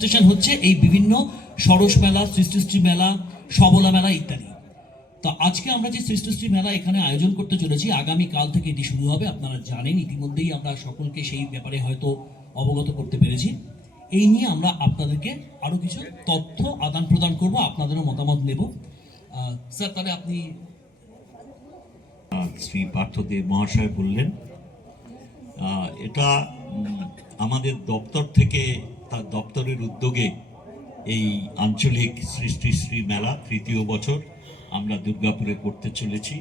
Station হচ্ছে এই বিভিন্ন সরস মেলা, সৃষ্টিশ্রী মেলা, সবলা মেলা ইত্যাদি। তো আজকে আমরা যে সৃষ্টিশ্রী মেলা এখানে আয়োজন করতে চলেছি, আগামী কাল থেকে এটি শুরু হবে। আপনারা জানেন, ইতিমধ্যেই আমরা সকলকে সেই ব্যাপারে হয়তো অবগত করতে পেরেছি। এই নিয়ে আমরা আপনাদেরকে আরও কিছু তথ্য আদান প্রদান করব, আপনাদেরও মতামত নেব। স্যার, তাহলে আপনি শ্রী পার্থদেব মহাশয় বললেন এটা আমাদের দপ্তর থেকে তার দপ্তরের উদ্যোগে এই আঞ্চলিক সৃষ্টি শ্রী মেলা তৃতীয় বছর আমরা দুর্গাপুরে করতে চলেছি।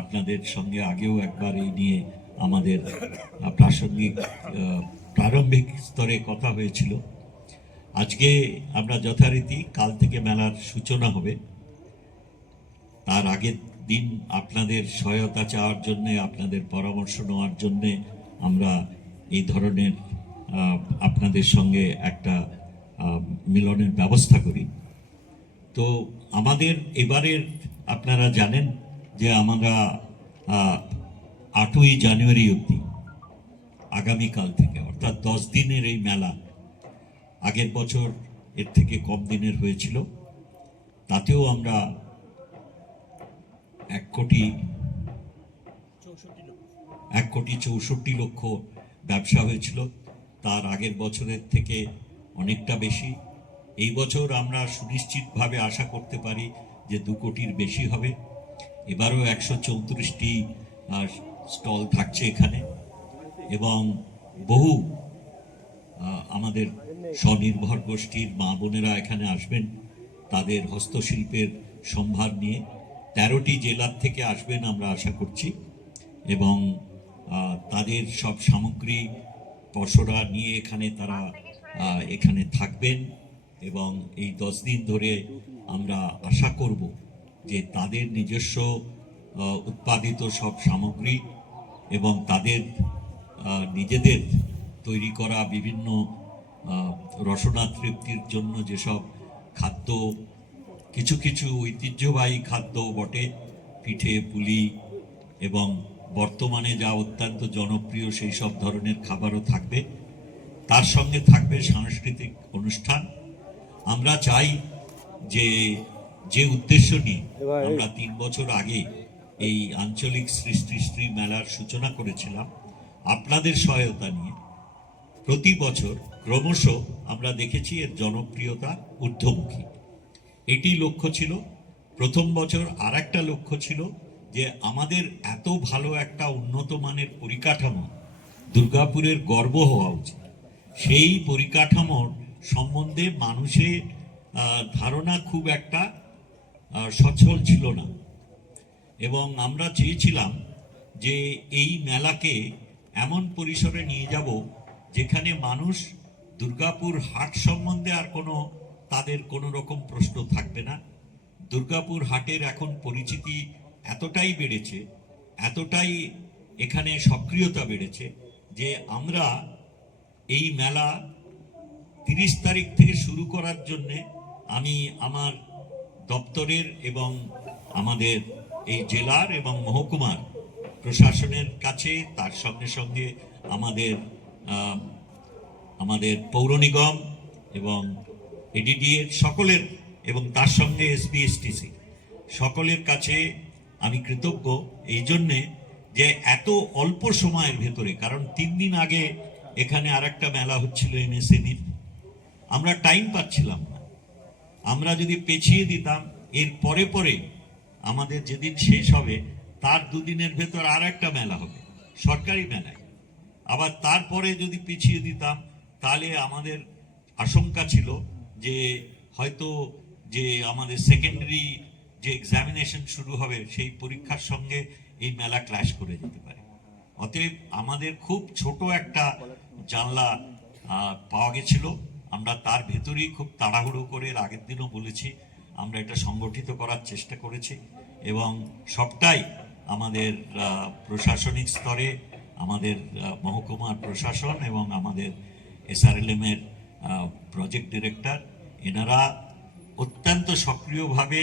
আপনাদের সঙ্গে আগেও একবার এই নিয়ে আমাদের প্রাসঙ্গিক প্রারম্ভিক স্তরে কথা হয়েছিল। আজকে আমরা যথারীতি কাল থেকে মেলার সূচনা হবে। তার আগের দিন আপনাদের সহায়তা চাওয়ার জন্যে, আপনাদের পরামর্শ নেওয়ার জন্যে আমরা এই ধরনের আপনাদের সঙ্গে একটা মিলনের ব্যবস্থা করি। তো আমাদের এবারের আপনারা জানেন যে আমরা আটই জানুয়ারি অবধি আগামীকাল থেকে অর্থাৎ দশ দিনের এই মেলা আগের বছর এর থেকে কম দিনের হয়েছিল। তাতেও আমরা এক কোটি এক কোটি চৌষট্টি লক্ষ ব্যবসা হয়েছিল। তার আগের বছরের থেকে অনেকটা বেশি। এই বছর আমরা সুনিশ্চিতভাবে আশা করতে পারি যে দু কোটির বেশি হবে। এবারও একশো চৌত্রিশটি স্টল থাকছে এখানে এবং বহু আমাদের স্বনির্ভর গোষ্ঠীর মা বোনেরা এখানে আসবেন তাদের হস্তশিল্পের সম্ভার নিয়ে। তেরোটি জেলার থেকে আসবেন আমরা আশা করছি এবং তাদের সব সামগ্রী পশরা নিয়ে এখানে তারা এখানে থাকবেন এবং এই দশ দিন ধরে আমরা আশা করব যে তাদের নিজস্ব উৎপাদিত সব সামগ্রী এবং তাদের নিজেদের তৈরি করা বিভিন্ন রসনা তৃপ্তির জন্য যেসব খাদ্য, কিছু কিছু ঐতিহ্যবাহী খাদ্য বটে, পিঠে, পুলি এবং বর্তমানে যা অত্যন্ত জনপ্রিয় সেই সব ধরনের খাবারও থাকবে। তার সঙ্গে থাকবে সাংস্কৃতিক অনুষ্ঠান। আমরা চাই যে যে উদ্দেশ্য নিয়ে আমরা তিন বছর আগে এই আঞ্চলিক সৃষ্টি শ্রী মেলার সূচনা করেছিলাম। আপনাদের সহায়তা নিয়ে প্রতি বছর ক্রমশ আমরা দেখেছি এর জনপ্রিয়তা ঊর্ধ্বমুখী। এটি লক্ষ্য ছিল প্রথম বছর আর একটা লক্ষ্য ছিল যে আমাদের এত ভালো একটা উন্নত মানের পরিকাঠামো দুর্গাপুরের গর্ব হওয়া উচিত। সেই পরিকাঠামোর সম্বন্ধে মানুষের ধারণা খুব একটা সচ্ছল ছিল না। এবং আমরা চেয়েছিলাম যে এই মেলাকে এমন পরিসরে নিয়ে যাব যেখানে মানুষ দুর্গাপুর হাট সম্বন্ধে আর কোনো, তাদের কোনো রকম প্রশ্ন থাকবে না। দুর্গাপুর হাটের এখন পরিচিতি এতটাই বেড়েছে, এতটাই এখানে সক্রিয়তা বেড়েছে যে আমরা এই মেলা তিরিশ তারিখ থেকে শুরু করার জন্যে আমি আমার দপ্তরের এবং আমাদের এই জেলার এবং মহকুমার প্রশাসনের কাছে, তার সঙ্গে সঙ্গে আমাদের আমাদের পৌর নিগম এবং এডিডিএর সকলের এবং তার সঙ্গে এসবিএসটিসি সকলের কাছে আমি কৃতজ্ঞ এই জন্যে যে এত অল্প সময়ের ভেতরে, কারণ তিন দিন আগে এখানে আর একটা মেলা হচ্ছিল এমএসএমইর আমরা টাইম পাচ্ছিলাম না। আমরা যদি পেছিয়ে দিতাম, এর পরে পরে আমাদের যেদিন শেষ হবে, তার দুদিনের ভেতর আর একটা মেলা হবে, সরকারি মেলায়। আবার তারপরে যদি পিছিয়ে দিতাম, তাহলে আমাদের আশঙ্কা ছিল যে হয়তো যে আমাদের সেকেন্ডারি যে এক্সামিনেশন শুরু হবে, সেই পরীক্ষার সঙ্গে এই মেলা ক্ল্যাশ করে যেতে পারে। অতএব আমাদের খুব ছোট একটা জানলা পাওয়া গেছিল। আমরা তার ভেতরেই খুব তাড়াহুড়ো করে আগের দিনও বলেছি, আমরা এটা সংগঠিত করার চেষ্টা করেছি এবং সবটাই আমাদের প্রশাসনিক স্তরে, আমাদের মহকুমার প্রশাসন এবং আমাদের এসআরএলএম এর প্রজেক্ট ডিরেক্টর এনারা অত্যন্ত সক্রিয়ভাবে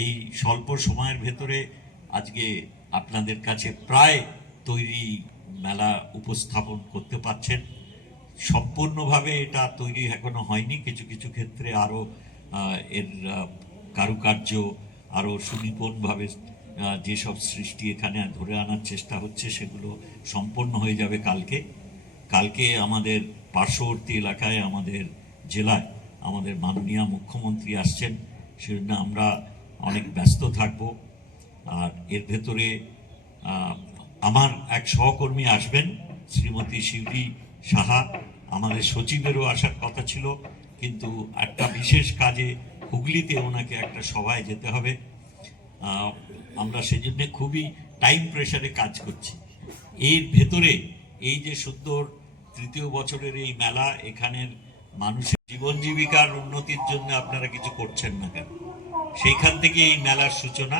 এই স্বল্প সময়ের ভেতরে আজকে আপনাদের কাছে প্রায় তৈরি মেলা উপস্থাপন করতে পারছেন। সম্পূর্ণভাবে এটা তৈরি এখনও হয়নি। কিছু কিছু ক্ষেত্রে আরও এর কারুকার্য আরও সুনিপুণভাবে যেসব সৃষ্টি এখানে ধরে আনার চেষ্টা হচ্ছে সেগুলো সম্পন্ন হয়ে যাবে কালকে। কালকে আমাদের পার্শ্ববর্তী এলাকায়, আমাদের জেলায়, আমাদের মাননীয় মুখ্যমন্ত্রী আসছেন। সেজন্য আমরা অনেক ব্যস্ত থাকব। আর এর ভেতরে আমার এক সহকর্মী আসবেন, শ্রীমতী শিউলি সাহা। আমাদের সচিবেরও আসার কথা ছিল, কিন্তু একটা বিশেষ কাজে হুগলিতে ওনাকে একটা সভায় যেতে হবে। আমরা সেজন্য খুবই টাইম প্রেসারে কাজ করছি। এর ভেতরে এই যে সুন্দর তৃতীয় বছরের এই মেলা, এখানের মানুষের জীবন জীবিকার উন্নতির জন্য আপনারা কিছু করছেন না কেন? সেইখান থেকে এই মেলার সূচনা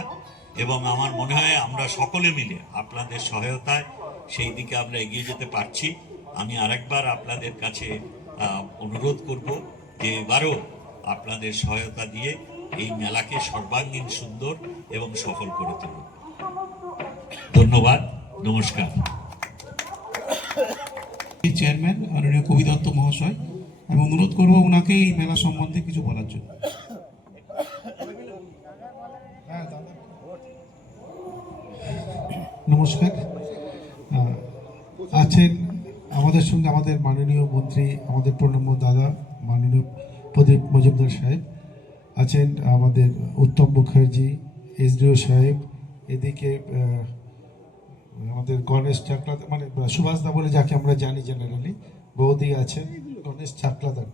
এবং আমার মনে হয় আমরা সকলে মিলে আপনাদের সহায়তায় সেই দিকে আমরা এগিয়ে যেতে পারছি। আমি আরেকবার আপনাদের কাছে অনুরোধ করব যে এবারও আপনাদের সহায়তা দিয়ে এই মেলাকে সর্বাঙ্গীন, সুন্দর এবং সফল করে তুলুন। ধন্যবাদ। নমস্কার। চেয়ারম্যান, মাননীয় কবি দত্ত মহাশয়, আমি অনুরোধ করব ওনাকে এই মেলা সম্বন্ধে কিছু বলার জন্য। নমস্কার। আছেন আমাদের সঙ্গে আমাদের মাননীয় মন্ত্রী, আমাদের প্রণম্য দাদা, মাননীয় প্রদীপ মজুমদার সাহেব আছেন, আমাদের উত্তম মুখার্জি, এসডিও সাহেব, এদিকে আমাদের গণেশ চাকলাদার মানে সুভাষদা বলে যাকে আমরা জানি জেনারেলি বৌদি আছে গণেশ চাকলাদার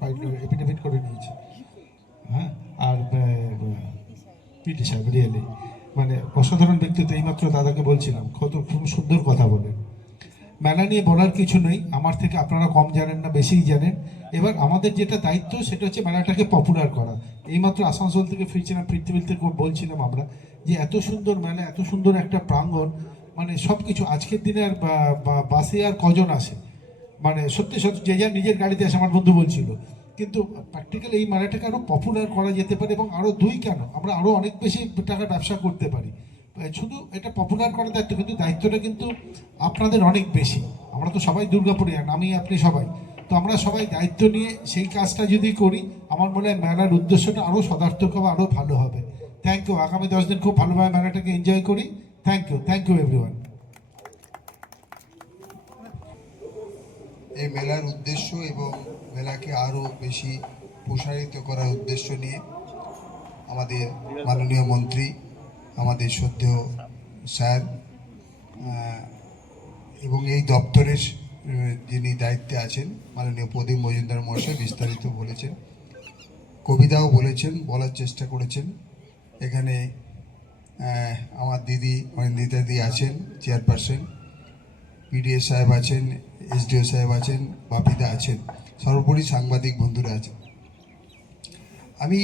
এফিডেভিট করে নিয়েছে। হ্যাঁ আর পিটি সাহেব রিয়েলি মানে অসাধারণ ব্যক্তিত্ব এইমাত্র দাদাকে বলছিলাম। কত খুব সুন্দর কথা বলেন। মেলা নিয়ে বলার কিছু নেই। আমার থেকে আপনারা কম জানেন না, বেশিই জানেন। এবার আমাদের যেটা দায়িত্ব, সেটা হচ্ছে মেলাটাকে পপুলার করা। এইমাত্র আসানসোল থেকে ফিরছিলাম ফিরতে খুব বলছিলাম আমরা যে এত সুন্দর মেলা, এত সুন্দর একটা প্রাঙ্গণ মানে সব কিছু আজকের দিনে আর বাসে আর কজন আসে? মানে সত্যি সত্যি যে যার নিজের গাড়িতে আসে আমার বন্ধু বলছিল কিন্তু প্র্যাকটিক্যালি এই মেলাটাকে আরও পপুলার করা যেতে পারে এবং আরও দুই কেন? আমরা আরও অনেক বেশি টাকা ব্যবসা করতে পারি। শুধু এটা পপুলার করার দায়িত্ব, কিন্তু দায়িত্বটা কিন্তু আপনাদের অনেক বেশি। আমরা তো সবাই দুর্গাপুরিয়ান আমি, আপনি সবাই। তো আমরা সবাই দায়িত্ব নিয়ে সেই কাজটা যদি করি, আমার মনে হয় মেলার উদ্দেশ্যটা আরও সদার্থক হবে আরও ভালো হবে। থ্যাংক ইউ আগামী দশ দিন খুব ভালোভাবে মেলাটাকে এনজয় করি। Thank you thank you everyone এই মেলার উদ্দেশ্য এবং মেলাকে আরও বেশি প্রসারিত করার উদ্দেশ্য নিয়ে আমাদের মাননীয় মন্ত্রী, আমাদের শ্রদ্ধেয় স্যার এবং এই দপ্তরের যিনি দায়িত্বে আছেন, মাননীয় প্রদীপ মজুমদার মহাশয় বিস্তারিত বলেছেন, কবিতাও বলেছেন, বলার চেষ্টা করেছেন। এখানে আমার দিদি, অনিন্দিতা দি আছেন, চেয়ারপারসন পিডিএ সাহেব আছেন এসডিও সাহেব আছেন, বাপিদা আছেন, সর্বোপরি সাংবাদিক বন্ধুরা আছেন। আমি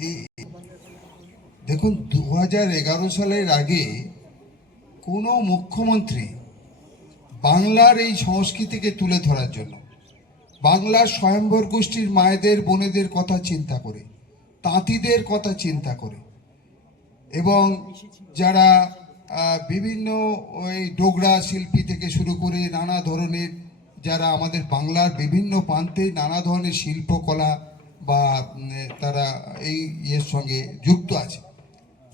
এই দেখুন দু হাজার এগারো সালের আগে কোনো মুখ্যমন্ত্রী বাংলার এই সংস্কৃতিকে তুলে ধরার জন্য, বাংলার স্বয়ম্বর গোষ্ঠীর মায়েদের, বোনেদের কথা চিন্তা করে, তাঁতিদের কথা চিন্তা করে, এবং যারা বিভিন্ন ওই ডোগরা শিল্পী থেকে শুরু করে নানা ধরনের যারা আমাদের বাংলার বিভিন্ন প্রান্তে নানা ধরনের শিল্পকলা বা তারা এই ইয়ের সঙ্গে যুক্ত আছে।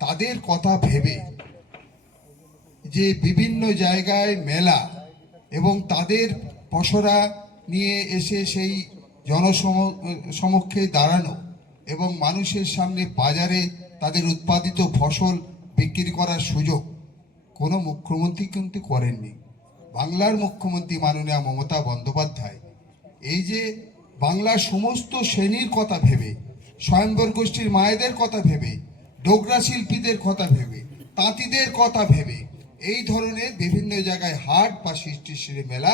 তাদের কথা ভেবে যে বিভিন্ন জায়গায় মেলা এবং তাদের পসরা নিয়ে এসে সেই জনসম সমক্ষে দাঁড়ানো এবং মানুষের সামনে বাজারে তাদের উৎপাদিত ফসল বিক্রি করার সুযোগ কোনো মুখ্যমন্ত্রী কিন্তু করেননি। বাংলার মুখ্যমন্ত্রী মাননীয় মমতা বন্দ্যোপাধ্যায়। এই যে বাংলার সমস্ত শ্রেণির কথা ভেবে, স্বয়ম্বর গোষ্ঠীর মায়েদের কথা ভেবে ডোগরা শিল্পীদের কথা ভেবে, তাঁতিদের কথা ভেবে, এই ধরনের বিভিন্ন জায়গায় হাট বা সৃষ্টিশ্রী মেলা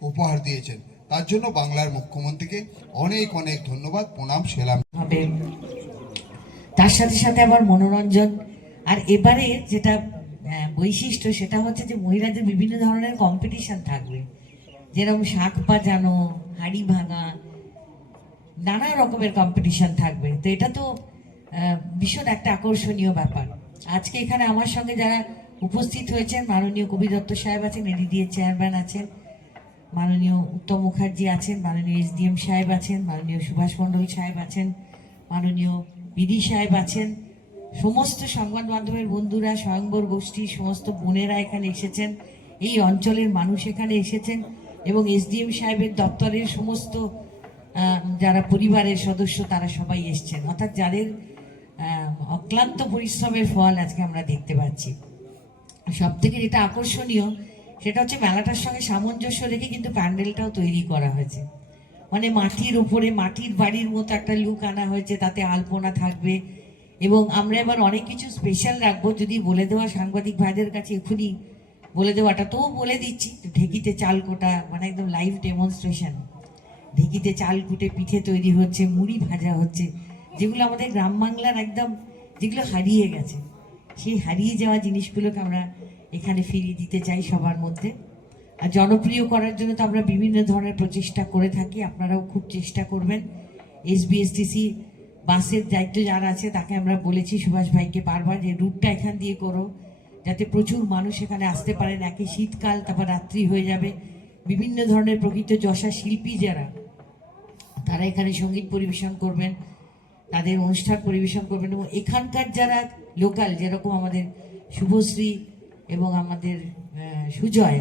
উপহার দিয়েছেন। তার জন্য বাংলার মুখ্যমন্ত্রীকে অনেক অনেক ধন্যবাদ। প্রণাম সেলাম। তার সাথে সাথে আবার মনোরঞ্জন। আর এবারে যেটা বৈশিষ্ট্য সেটা হচ্ছে যে মহিলাদের বিভিন্ন ধরনের কম্পিটিশন থাকবে। যেরকম শাক বাজানো, হাড়ি ভাঙা, নানা রকমের কম্পিটিশন থাকবে। তো এটা তো ভীষণ একটা আকর্ষণীয় ব্যাপার। আজকে এখানে আমার সঙ্গে যারা উপস্থিত হয়েছেন, মাননীয় কবি দত্ত সাহেব আছেন, এডিডিএ চেয়ারম্যান আছেন, মাননীয় উত্তম মুখার্জি আছেন, মাননীয় এসডিএম সাহেব আছেন, মাননীয় সুভাষ মণ্ডল সাহেব আছেন, মাননীয় বিধি সাহেব আছেন সমস্ত সংবাদ মাধ্যমের বন্ধুরা, স্বয়ংবর গোষ্ঠী, সমস্ত বোনেরা এখানে এসেছেন। এই অঞ্চলের মানুষ এখানে এসেছেন এবং এসডিএম সাহেবের দপ্তরের সমস্ত যারা পরিবারের সদস্য, তারা সবাই এসছেন। অর্থাৎ যাদের অক্লান্ত পরিশ্রমের ফল আজকে আমরা দেখতে পাচ্ছি। সব থেকে যেটা আকর্ষণীয়, সেটা হচ্ছে মেলাটার সঙ্গে সামঞ্জস্য রেখে কিন্তু প্যান্ডেলটাও তৈরি করা হয়েছে। মানে মাটির উপরে, মাটির বাড়ির মতো একটা লুক আনা হয়েছে, তাতে আলপনা থাকবে এবং আমরা এবার অনেক কিছু স্পেশাল রাখব। যদি বলে দেওয়া সাংবাদিক ভাইদের কাছে এখনই বলে দেওয়াটা, তো বলে দিচ্ছি। ঢেকিতে চাল কোটা মানে একদম লাইভ ডেমনস্ট্রেশন ঢেকিতে চাল কুটে পিঠে তৈরি হচ্ছে, মুড়ি ভাজা হচ্ছে, যেগুলো আমাদের গ্রাম বাংলার একদম যেগুলো হারিয়ে গেছে। সেই হারিয়ে যাওয়া জিনিসগুলোকে আমরা এখানে ফিরিয়ে দিতে চাই সবার মধ্যে। আর জনপ্রিয় করার জন্য তো আমরা বিভিন্ন ধরনের প্রচেষ্টা করে থাকি। আপনারাও খুব চেষ্টা করবেন। এসবিএসটিসি বাসের দায়িত্ব যার আছে, তাকে আমরা বলেছি, সুভাষ ভাইকে বারবার যে রুটটা এখান দিয়ে করো, যাতে প্রচুর মানুষ এখানে আসতে পারেন। একে শীতকাল, তারপর রাত্রি হয়ে যাবে। বিভিন্ন ধরনের প্রকৃত যশা শিল্পী যারা, তারা এখানে সংগীত পরিবেশন করবেন, তাদের অনুষ্ঠান পরিবেশন করবেন, এবং এখানকার যারা লোকাল, যেরকম আমাদের শুভশ্রী এবং আমাদের সুজয়,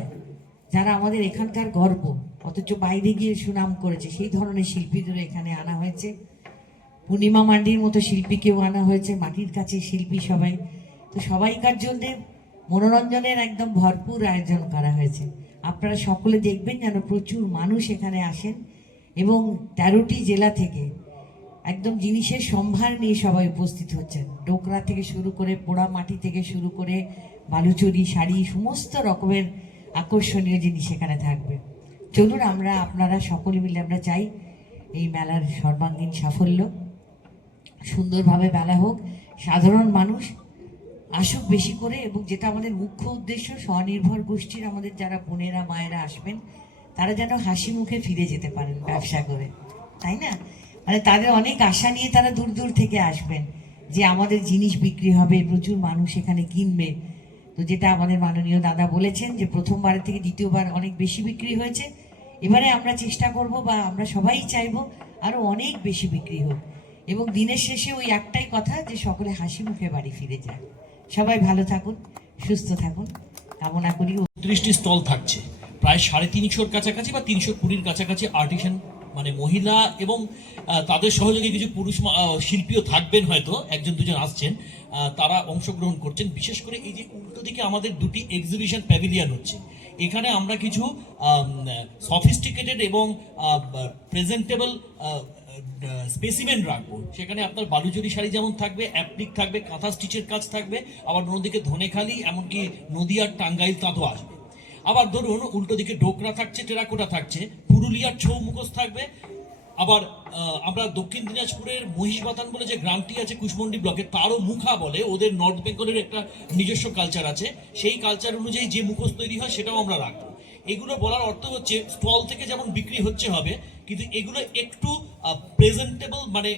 যারা আমাদের এখানকার গর্ব, অথচ বাইরে গিয়ে সুনাম করেছে, সেই ধরনের শিল্পীদের এখানে আনা হয়েছে। পূর্ণিমা মান্ডির মতো শিল্পীকেও আনা হয়েছে, মাটির কাছে শিল্পী সবাই। তো সবাইকার জন্যে মনোরঞ্জনের একদম ভরপুর আয়োজন করা হয়েছে। আপনারা সকলে দেখবেন যেন প্রচুর মানুষ এখানে আসেন এবং তেরোটি জেলা থেকে একদম জিনিসের সম্ভার নিয়ে সবাই উপস্থিত হচ্ছেন। ডোকরা থেকে শুরু করে পোড়া মাটি থেকে শুরু করে বালুচুরি, শাড়ি, সমস্ত রকমের আকর্ষণীয় জিনিস এখানে থাকবে। চলুন আমরা আপনারা সকলে মিলে আমরা চাই এই মেলার সর্বাঙ্গীন সাফল্য। সুন্দরভাবে বেলা হোক, সাধারণ মানুষ আসুক বেশি করে এবং যেটা আমাদের মুখ্য উদ্দেশ্য, স্বনির্ভর গোষ্ঠীর আমাদের যারা বোনেরা, মায়েরা আসবেন, তারা যেন হাসি মুখে ফিরে যেতে পারেন ব্যবসা করে। তাই না? মানে তাদের অনেক আশা নিয়ে তারা দূর দূর থেকে আসবেন যে আমাদের জিনিস বিক্রি হবে, প্রচুর মানুষ এখানে কিনবে। তো যেটা আমাদের মাননীয় দাদা বলেছেন যে প্রথমবারের থেকে দ্বিতীয়বার অনেক বেশি বিক্রি হয়েছে। এবারে আমরা চেষ্টা করব বা আমরা সবাই চাইব আরও অনেক বেশি বিক্রি হোক। এবং দিনের শেষে ওই একটাই কথা যে সকলে হাসি মুখে বাড়ি ফিরে যায়। সবাই ভালো থাকুন, সুস্থ থাকুন, কামনা করি ত্রিশটি স্টল থাকছে। প্রায় সাড়ে তিনশোর কাছাকাছি বা তিনশো কুড়ির কাছাকাছি আর্টিসান মানে মহিলা এবং তাদের সহযোগী কিছু পুরুষ শিল্পীও থাকবেন হয়তো, একজন দুজন আসছেন তারা অংশগ্রহণ করছেন। বিশেষ করে এই যে উল্টো দিকে আমাদের দুটি এক্সিবিশন প্যাভিলিয়ান হচ্ছে। এখানে আমরা কিছু সফিস্টিকেটেড এবং প্রেজেন্টেবল স্পেসিমেন রাখব। সেখানে আপনার বালুচুরি শাড়ি যেমন থাকবে অ্যাপ্লিক থাকবে, কাঁথা স্টিচের কাজ থাকবে, আবার অন্যদিকে ধনেখালি, এমনকি নদিয়ার টাঙ্গাইল তাঁতও আসবে। আবার ধরুন, উল্টো দিকে ডোকরা থাকছে, টেরাকোটা থাকছে, পুরুলিয়ার ছৌ মুখোশ থাকবে, আবার আমরা দক্ষিণ দিনাজপুরের মহিষবাতান বলে যে গ্রামটি আছে কুশমন্ডি ব্লকে, তারও মুখা বলে, ওদের নর্থ বেঙ্গলের একটা নিজস্ব কালচার আছে। সেই কালচার অনুযায়ী যে মুখোশ তৈরি হয়, সেটাও আমরা রাখব। এগুলো বলার অর্থ হচ্ছে স্টল থেকে যেমন বিক্রি হচ্ছে হবে, কিন্তু এগুলো একটু প্রেজেন্টেবল মানে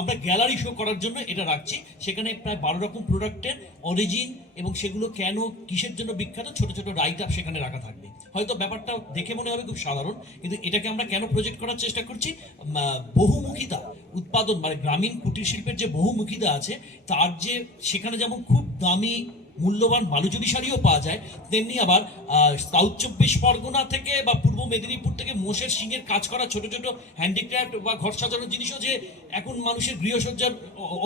আমরা গ্যালারি শো করার জন্য এটা রাখছি। সেখানে প্রায় বারো রকম প্রোডাক্টের অরিজিন এবং সেগুলো কেন, কিসের জন্য বিখ্যাত, ছোট ছোট রাইট আপ সেখানে রাখা থাকবে। হয়তো ব্যাপারটা দেখে মনে হবে খুব সাধারণ, কিন্তু এটাকে আমরা কেন প্রজেক্ট করার চেষ্টা করছি? বহুমুখিতা, উৎপাদন মানে গ্রামীণ কুটির শিল্পের যে বহুমুখিতা আছে, তার যে, সেখানে যেমন খুব দামি মূল্যবান বালুচুরি পাওয়া যায়। তেমনি আবার সাউথ চব্বিশ পরগনা থেকে বা পূর্ব মেদিনীপুর থেকে মোষের শিঙের কাজ করা ছোট ছোট হ্যান্ডিক্রাফট বা ঘর সাজানোর জিনিসও যে এখন মানুষের গৃহসজ্জার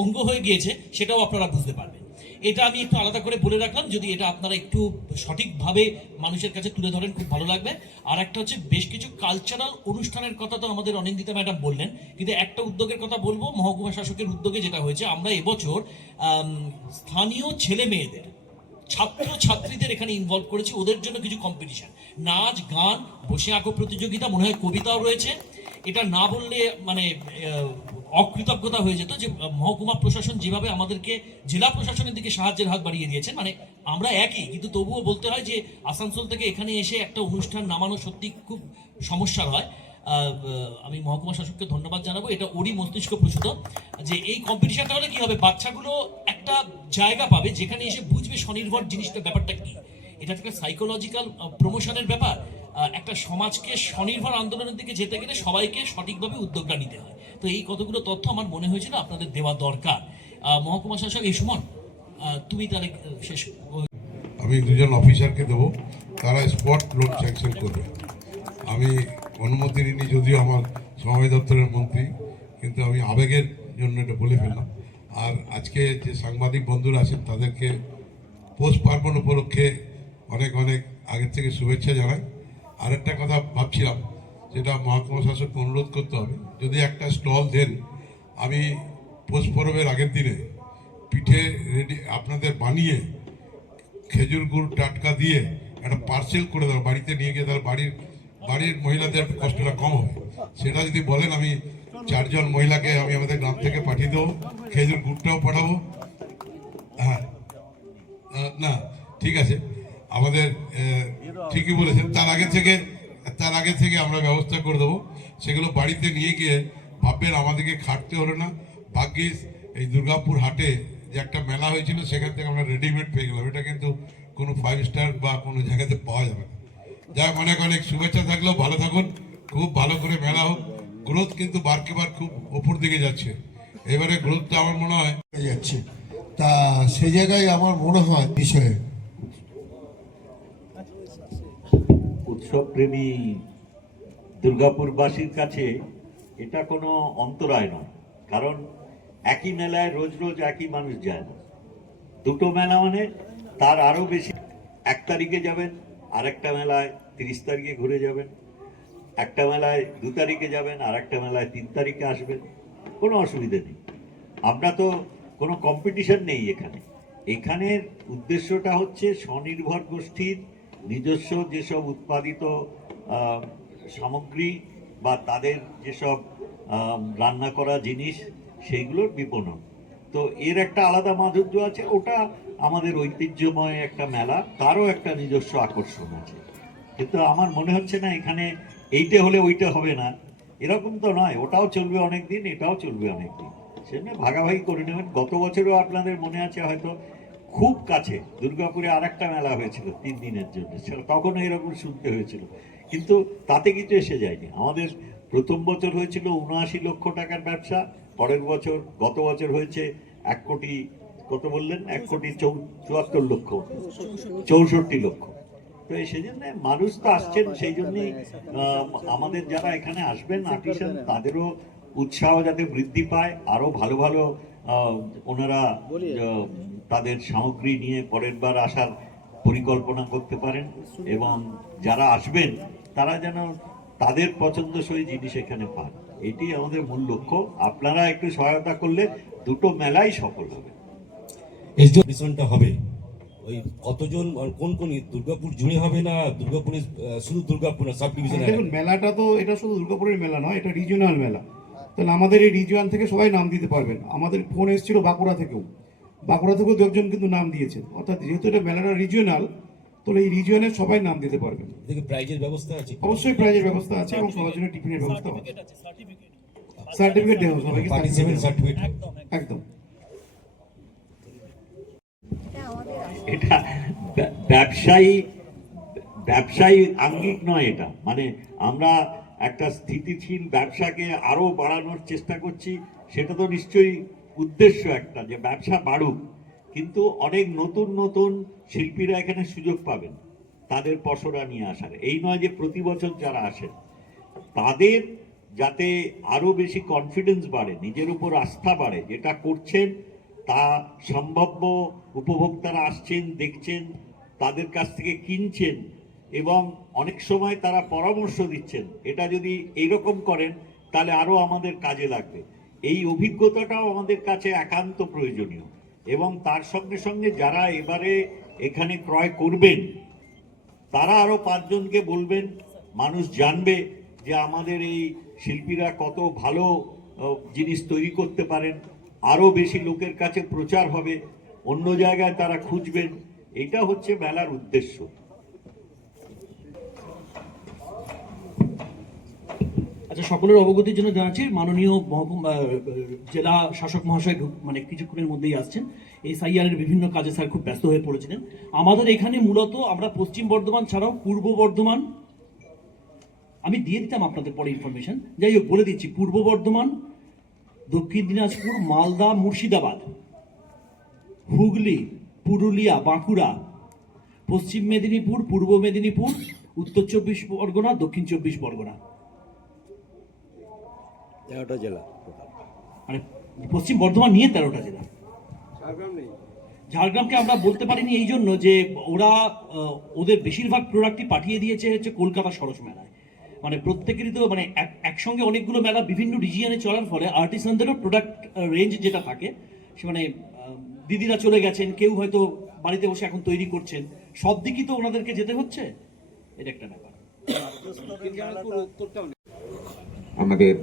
অঙ্গ হয়ে গিয়েছে, সেটাও আপনারা বুঝতে পারবেন। এটা আমি একটু আলাদা করে বলে রাখলাম, যদি এটা আপনারা একটু সঠিকভাবে মানুষের কাছে তুলে ধরেন, খুব ভালো লাগবে। আর একটা হচ্ছে, বেশ কিছু কালচারাল অনুষ্ঠানের কথা তো আমাদের অনিন্দিতা ম্যাডাম বললেন, কিন্তু একটা উদ্যোগের কথা বলব, মহকুমা শাসকের উদ্যোগে যেটা হয়েছে, আমরা এবছর স্থানীয় ছেলে মেয়েদের ছাত্র ছাত্রীদের এখানে ইনভলভ করেছি, ওদের জন্য কিছু কম্পিটিশন নাচ, গান, বসে আঁকো প্রতিযোগিতা, মনে হয় কবিতাও রয়েছে। এটা না বললে মানে অকৃতজ্ঞতা হয়ে যেত যে, মহকুমা প্রশাসন যেভাবে আমাদেরকে, জেলা প্রশাসনের দিকে সাহায্যের হাত বাড়িয়ে দিয়েছেন মানে আমরা একই, কিন্তু তবুও বলতে হয় যে, আসানসোল থেকে এখানে এসে একটা অনুষ্ঠান নামানো সত্যি খুব সমস্যার হয়। আমি মহকুমা শাসককে ধন্যবাদ জানাব। এটা ওরই মস্তিষ্ক প্রসূত যে এই কম্পিটিশনটা হলে কি হবে? বাচ্চাগুলো একটা জায়গা পাবে যেখানে এসে বুঝবে স্বনির্ভর জিনিসটা ব্যাপারটা কি। এটা একটা সাইকোলজিক্যাল প্রমোশনের ব্যাপার। একটা সমাজকে স্বনির্ভর আন্দোলনের দিকে যেতে গেলে সবাইকে সঠিকভাবে উদ্যোগটা নিতে হয়। তো এই কতগুলো তথ্য আমার মনে হয়েছিল আপনাদের দেওয়া দরকার। মহকুমা শাসক, এই সুমন তুমি তাহলে শেষ। আমি দুজন অফিসারকে দেবো। তারা স্পট লোড স্যাংশন করবে। আমি অনুমতি নিইনি যদিও আমার সমবায় দপ্তরের মন্ত্রী, কিন্তু আমি আবেগের জন্য এটা বলে ফেললাম। আর আজকে যে সাংবাদিক বন্ধুরা আছেন, তাদেরকে পৌষ পার্বণ উপলক্ষে অনেক অনেক আগের থেকে শুভেচ্ছা জানাই। আরেকটা কথা ভাবছিলাম, যেটা মহকুমা শাসককে অনুরোধ করতে হবে, যদি একটা স্টল দেন, আমি পৌষ পরবের আগের দিনে পিঠে রেডি আপনাদের বানিয়ে খেজুর গুড় টাটকা দিয়ে একটা পার্সেল করে দেবো, বাড়িতে নিয়ে গিয়ে তার বাড়ির বাড়ির মহিলাদের কষ্টটা কম হবে। সেটা যদি বলেন, আমি চারজন মহিলাকে আমি আমাদের গ্রাম থেকে পাঠিয়ে দেবো, খেজুর গুড়টাও পাঠাবো। হ্যাঁ। না, ঠিক আছে। আমাদের ঠিকই বলেছেন। তার আগে থেকে, তার আগে থেকে আমরা ব্যবস্থা করে দেবো। সেগুলো বাড়িতে নিয়ে গিয়ে ভাববেন আমাদেরকে খাটতে হলো না। ভাগ্যিস এই দুর্গাপুর হাটে যে একটা মেলা হয়েছিল, সেখান থেকে আমরা রেডিমেড পেয়ে গেলাম। এটা কিন্তু কোনো ফাইভ স্টার বা কোনো জায়গাতে পাওয়া যাবে না। যাই অনেক অনেক শুভেচ্ছা থাকলেও ভালো থাকুন, খুব ভালো করে মেলা হোক। গ্রোথ কিন্তু বারকে বার খুব ওপর দিকে যাচ্ছে। এবারে গ্রোথটা আমার মনে হয় যাচ্ছে। তা সে জায়গায় আমার মনে হয় বিষয়ে। উৎসবপ্রেমী দুর্গাপুরবাসীর কাছে এটা কোনো অন্তরায় নয়। কারণ একই মেলায় রোজ রোজ একই মানুষ যায় না। দুটো মেলা মানে তার আরও বেশি। এক তারিখে যাবেন আরেকটা মেলায় তিরিশ তারিখে ঘুরে যাবেন, একটা মেলায় দু তারিখে যাবেন আর একটা মেলায় তিন তারিখে আসবেন, কোনো অসুবিধা নেই। আমরা তো কোনো কম্পিটিশন নেই এখানে। এখানের উদ্দেশ্যটা হচ্ছে স্বনির্ভর গোষ্ঠীর নিজস্ব যেসব উৎপাদিত সামগ্রী বা তাদের যেসব রান্না করা জিনিস, সেইগুলোর বিপণন। তো এর একটা আলাদা মাধুর্য আছে, ওটা আমাদের ঐতিহ্যময় একটা মেলা, তারও একটা নিজস্ব আকর্ষণ আছে। কিন্তু আমার মনে হচ্ছে না এখানে এইটা হলে ওইটা হবে না। এরকম তো নয়, ওটাও চলবে অনেক দিন এটাও চলবে অনেক দিন সেজন্য ভাগাভাগি করে নেবেন। গত বছরও আপনাদের মনে আছে হয়তো খুব কাছে দুর্গাপুরে আর একটা মেলা হয়েছিল তিন দিনের জন্য তখনও এরকম শুনতে হয়েছিল। কিন্তু তাতে কিছু এসে যায়নি। আমাদের প্রথম বছর হয়েছিল উনআশি লক্ষ টাকার ব্যবসা, পরের বছর, গত বছর হয়েছে এক কোটি কত বললেন? এক কোটি চুয়াত্তর লক্ষ। চৌষট্টি লক্ষ। তো এই সেজন্য মানুষ তো আসছেন সেই জন্যই আমাদের যারা এখানে আসবেন আর্টিসান তাদেরও উৎসাহ যাতে বৃদ্ধি পায় আরও ভালো ভালো ওনারা তাদের সামগ্রী নিয়ে পরের বার আসার পরিকল্পনা করতে পারেন এবং যারা আসবেন তারা যেন তাদের পছন্দসই জিনিস এখানে পান। এটি আমাদের মূল লক্ষ্য। আপনারা একটু সহায়তা করলে দুটো মেলাই সফল হবে। এক্সিবিশনটা হবে ওই কতজন আর কোন কোন দুর্গাপুর জুড়ে হবে না দুর্গাপুরে শুধু দুর্গাপুর না সাব ডিভিশন দেখুন মেলাটা তো এটা শুধু দুর্গাপুরের মেলা নয় এটা রিজিওনাল মেলা। তাহলে আমাদের এই রিজিয়ন থেকে সবাই নাম দিতে পারবেন। আমাদের ফোন এসেছিল বাঁকুড়া থেকেও। বাঁকুড়া থেকেও দু একজন কিন্তু নাম দিয়েছেন। অর্থাৎ যেহেতু এটা মেলাটা রিজিওনাল তাহলে এই রিজিয়নের সবাই নাম দিতে পারবেন। প্রাইজের ব্যবস্থা আছে? অবশ্যই প্রাইজের ব্যবস্থা আছে এবং সবার জন্য টিফিনের ব্যবস্থা আছে। সার্টিফিকেট দেওয়া সবাইকে সার্টিফিকেট একদম। এটা ব্যবসায়ী ব্যবসায়ী আঙ্গিক নয় এটা। মানে আমরা একটা স্থিতিশীল ব্যবসাকে আরও বাড়ানোর চেষ্টা করছি, সেটা তো নিশ্চয়ই উদ্দেশ্য একটা যে ব্যবসা বাড়ুক। কিন্তু অনেক নতুন নতুন শিল্পীরা এখানে সুযোগ পাবেন, তাদের পসরা নিয়ে আসার। এই নয় যে প্রতি বছর যারা আসেন, তাদের যাতে আরও বেশি কনফিডেন্স বাড়ে, নিজের উপর আস্থা বাড়ে, যেটা করছেন তা সম্ভাব্য উপভোক্তারা আসছেন, দেখছেন, তাদের কাছ থেকে কিনছেন এবং অনেক সময় তারা পরামর্শ দিচ্ছেন। এটা যদি এইরকম করেন, তাহলে আরও আমাদের কাজে লাগবে। এই অভিজ্ঞতাটাও আমাদের কাছে একান্ত প্রয়োজনীয় এবং তার সঙ্গে সঙ্গে যারা এবারে এখানে ক্রয় করবেন, তারা আরও পাঁচজনকে বলবেন, মানুষ জানবে যে আমাদের এই শিল্পীরা কত ভালো জিনিস তৈরি করতে পারেন। আরও বেশি লোকের কাছে প্রচার হবে, অন্য জায়গায় তারা খুঁজবেন। এটা হচ্ছে মেলার উদ্দেশ্য। আচ্ছা সকলের অবগতির জন্য জানাচ্ছি, মাননীয় জেলা শাসক মহাশয় মানে কিছুক্ষণের মধ্যেই আসছেন। এই সাইয়ারের বিভিন্ন কাজে স্যার খুব ব্যস্ত হয়ে পড়েছিলেন। আমাদের এখানে মূলত আমরা পশ্চিম বর্ধমান ছাড়াও পূর্ব বর্ধমান আমি দিয়ে দিতাম আপনাদের পরে ইনফরমেশন যাই হোক, বলে দিচ্ছি, পূর্ব বর্ধমান দক্ষিণ দিনাজপুর মালদা মুর্শিদাবাদ হুগলি পুরুলিয়া বাঁকুড়া পশ্চিম মেদিনীপুর পূর্ব মেদিনীপুর উত্তর চব্বিশ পরগনা দক্ষিণ চব্বিশ পরগনা। তেরোটা জেলা মানে পশ্চিম বর্ধমান নিয়ে তেরোটা জেলা। ঝাড়গ্রামকে আমরা বলতে পারিনি এই জন্য যে ওরা ওদের বেশিরভাগ প্রোডাক্টই পাঠিয়ে দিয়েছে হচ্ছে কলকাতা সরস মেলায়। মানে প্রত্যেকেরই তো মানে এক- একসঙ্গে অনেকগুলো মেলা বিভিন্ন রিজিয়নে চলার ফলে আর্টিসানদেরও প্রোডাক্ট রেঞ্জ যেটা থাকে, সে মানে দিদিরা চলে গেছেন, কেউ হয়তো বাড়িতে বসে এখন তৈরি করছেন, সব দিকই তো ওনাদেরকে যেতে হচ্ছে? এটা একটা ব্যাপার। আমাদের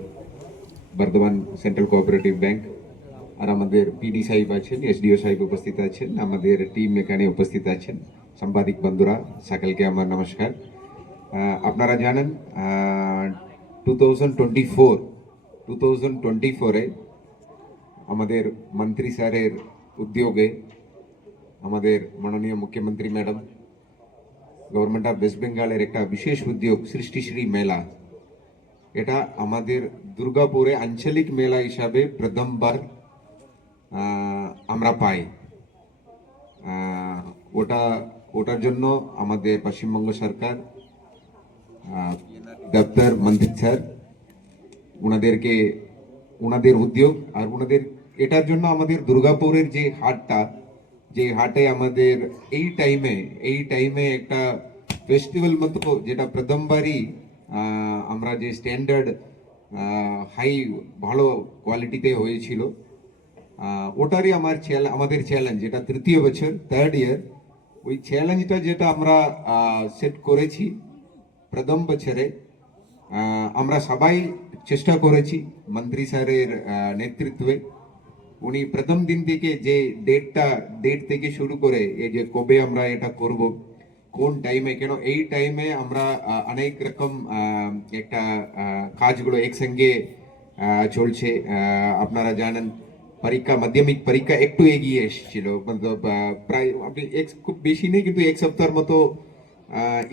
বর্ধমান সেন্ট্রাল কোঅপারেটিভ ব্যাংক আর আমাদের পিডি সাহেব আছেন এসডিও সাহেব উপস্থিত আছেন, আমাদের টিম এখানে উপস্থিত আছেন, সাংবাদিক বন্ধুরা, সকলকে আমার নমস্কার। আপনারা জানেন two thousand twenty four two thousand twenty ফোরে আমাদের মন্ত্রী স্যারের উদ্যোগে আমাদের মাননীয় মুখ্যমন্ত্রী ম্যাডাম গভর্নমেন্ট অফ ওয়েস্ট বেঙ্গলের একটা বিশেষ উদ্যোগ, সৃষ্টিশ্রী মেলা। এটা আমাদের দুর্গাপুরে আঞ্চলিক মেলা হিসাবে প্রথমবার আমরা পাই। ওটা, ওটার জন্য আমাদের পশ্চিমবঙ্গ সরকার দপ্তর মন্দির স্যার ওনাদেরকে ওনাদের উদ্যোগ আর ওনাদের এটার জন্য আমাদের দুর্গাপুরের যে হাটটা, যে হাটে আমাদের এই টাইমে এই টাইমে একটা ফেস্টিভ্যাল মতো যেটা প্রথমবারই আমরা যে স্ট্যান্ডার্ড হাই ভালো কোয়ালিটিতে হয়েছিল ওটারই আমার আমাদের চ্যালেঞ্জ যেটা তৃতীয় বছর থার্ড ইয়ার ওই চ্যালেঞ্জটা যেটা আমরা সেট করেছি প্রথম বছরে আমরা সবাই চেষ্টা করেছি মন্ত্রী স্যারের নেতৃত্বে। উনি প্রথম দিন থেকে যে ডেটটা, ডেট থেকে শুরু করে এই যে কবে আমরা এটা করব, কোন টাইমে কেন, এই টাইমে আমরা অনেক রকম একটা কাজগুলো একসঙ্গে চলছে। আপনারা জানেন, পরীক্ষা, মাধ্যমিক পরীক্ষা একটু এগিয়ে এসেছিল। প্রায়, আপনি এক, খুব বেশি নেই, কিন্তু এক সপ্তাহের মতো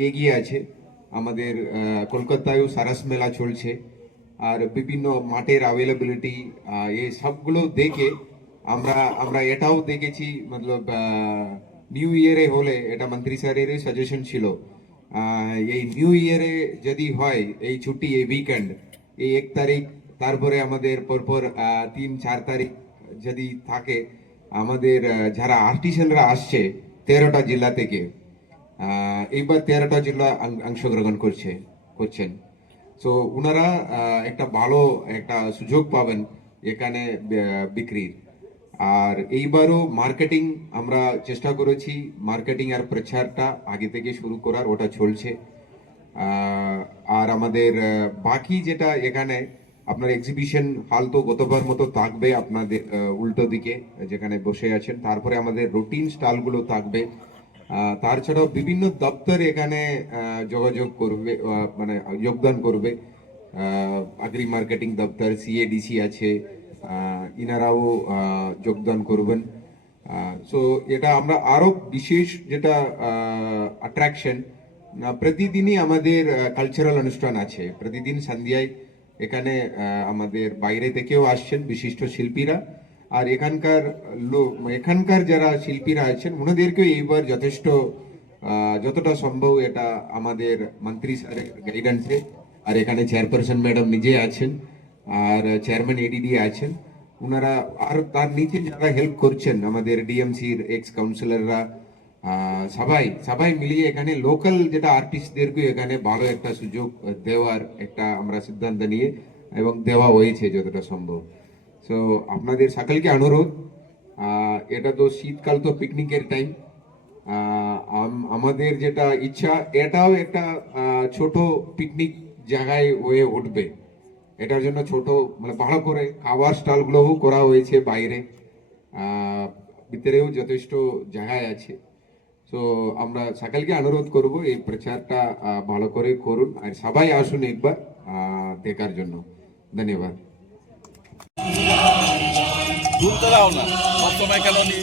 এগিয়ে আছে। আমাদের কলকাতায়ও সারাস মেলা চলছে, আর বিভিন্ন মাঠের অ্যাভেলেবিলিটি এই সবগুলো দেখে আমরা আমরা এটাও দেখেছি, মতলব নিউ ইয়ারে হলে এটা মন্ত্রী স্যারেরই সাজেশন ছিল এই নিউ ইয়ারে যদি হয়, এই ছুটি, এই উইকেন্ড এই এক তারিখ, তারপরে আমাদের পরপর তিন, চার তারিখ যদি থাকে, আমাদের যারা আর্টিসানরা আসছে, তেরোটা জেলা থেকে এইবার তেরোটা জেলা অংশগ্রহণ করছে, করছেন। তো ওনারা একটা ভালো একটা সুযোগ পাবেন এখানে বিক্রির। আর এইবারও মার্কেটিং আমরা চেষ্টা করেছি, মার্কেটিং আর প্রচারটা আগে থেকে শুরু করার, ওটা চলছে। আর আমাদের বাকি যেটা এখানে, আপনার এক্সিবিশন হাল তো গতবার মতো থাকবে আপনাদের উল্টো দিকে, যেখানে বসে আছেন। তারপরে আমাদের রুটিন স্টলগুলো থাকবে। আহ, তাছাড়াও বিভিন্ন দপ্তর এখানে যোগাযোগ করবে মানে যোগদান করবে। আগ্রি মার্কেটিং দপ্তর সিএডিসি আছে ইনারাও যোগদান করবেন। সো এটা আমরা আরও বিশেষ যেটা অ্যাট্রাকশন প্রতিদিনই আমাদের কালচারাল অনুষ্ঠান আছে। প্রতিদিন সন্ধ্যায় এখানে আমাদের বাইরে থেকেও আসছেন বিশিষ্ট শিল্পীরা। আর এখানকার লোক, এখানকার যারা শিল্পীরা আছেন, ওনাদেরকেও এইবার যথেষ্ট যতটা সম্ভব এটা আমাদের মন্ত্রী স্যারের গাইডেন্সে আর এখানে চেয়ারপারসন ম্যাডাম নিজে আছেন, আর চেয়ারম্যান এডিডি আছেন। ওনারা আর তার নিচে যারা হেল্প করছেন, আমাদের ডিএমসির এক্স কাউন্সিলররা সবাই সবাই মিলিয়ে এখানে লোকাল যেটা আর্টিস্টদেরকে এখানে ভালো একটা সুযোগ দেওয়ার একটা আমরা সিদ্ধান্ত নিয়ে এবং দেওয়া হয়েছে যতটা সম্ভব। সো আপনাদের সকলকে অনুরোধ এটা তো শীতকাল তো পিকনিকের টাইম আমাদের যেটা ইচ্ছা, এটাও একটা ছোট পিকনিক জায়গায় হয়ে উঠবে। এটার জন্য ছোট মানে ভালো করে খাবার স্টলগুলোও করা হয়েছে বাইরে। ভিতরেও যথেষ্ট জায়গায় আছে। তো আমরা সকলকে অনুরোধ করব এই প্রচারটা ভালো করে করুন। আর সবাই আসুন একবার দেখার জন্য। ধন্যবাদ। ঘুরতে দাও না সবসময় কেন নি?